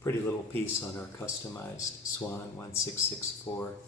Pretty little piece on our customized SWAN 1664.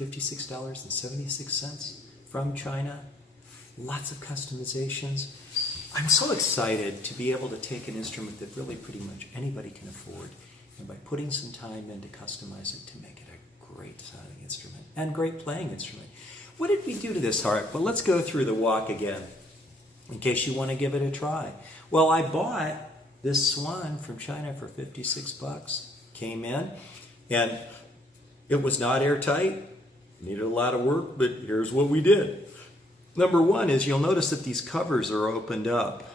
$56.76 from China. Lots of customizations. I'm so excited to be able to take an instrument that really pretty much anybody can afford, and by putting some time in to customize it to make it a great sounding instrument and great playing instrument. What did we do to this harp? Well, let's go through the walk again in case you want to give it a try. Well, I bought this SWAN from China for 56 bucks. Came in and it was not airtight. Needed a lot of work, but here's what we did. Number one is you'll notice that these covers are opened up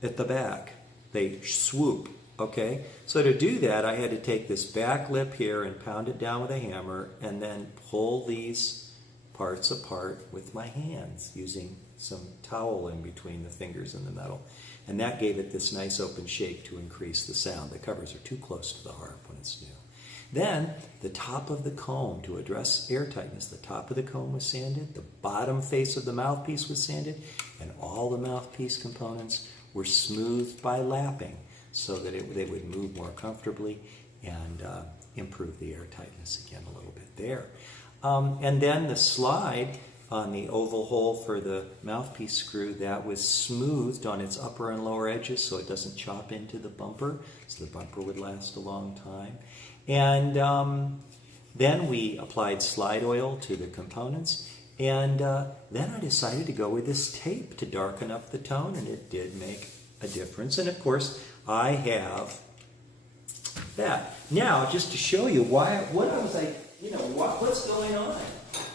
at the back. They swoop, okay? So to do that, I had to take this back lip here and pound it down with a hammer and then pull these parts apart with my hands using some towel in between the fingers and the metal. And that gave it this nice open shape to increase the sound. The covers are too close to the harp when it's new. Then the top of the comb, to address airtightness, the top of the comb was sanded, the bottom face of the mouthpiece was sanded, and all the mouthpiece components were smoothed by lapping so that they would move more comfortably and improve the airtightness again a little bit there. And then the slide on the oval hole for the mouthpiece screw, that was smoothed on its upper and lower edges so it doesn't chop into the bumper, so the bumper would last a long time. And then we applied slide oil to the components, and then I decided to go with this tape to darken up the tone, and it did make a difference. And of course, I have that. Now, just to show you what I was like, what's going on?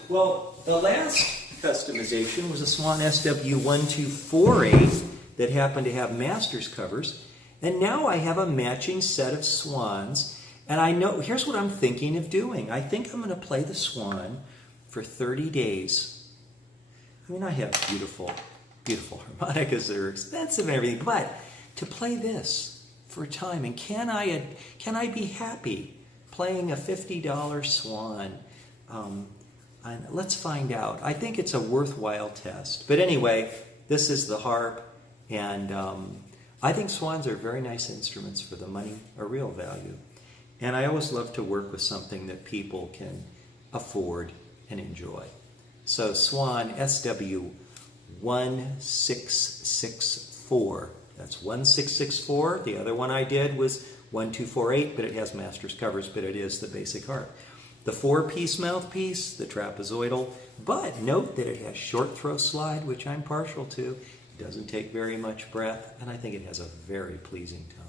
Well, the last customization was a SWAN SW1664 that happened to have master's covers, and now I have a matching set of SWANs. And I know, here's what I'm thinking of doing. I think I'm going to play the SWAN for 30 days. I mean, I have beautiful, beautiful harmonicas that are expensive and everything, but to play this for a time, and can I be happy playing a $50 SWAN? And let's find out. I think it's a worthwhile test. But anyway, this is the harp, and I think SWANs are very nice instruments for the money, a real value. And I always love to work with something that people can afford and enjoy. So SWAN SW1664. That's 1664. The other one I did was 1248, but it has master's covers, but it is the basic harp. The 4-piece mouthpiece, the trapezoidal, but note that it has short throw slide, which I'm partial to. It doesn't take very much breath, and I think it has a very pleasing tone.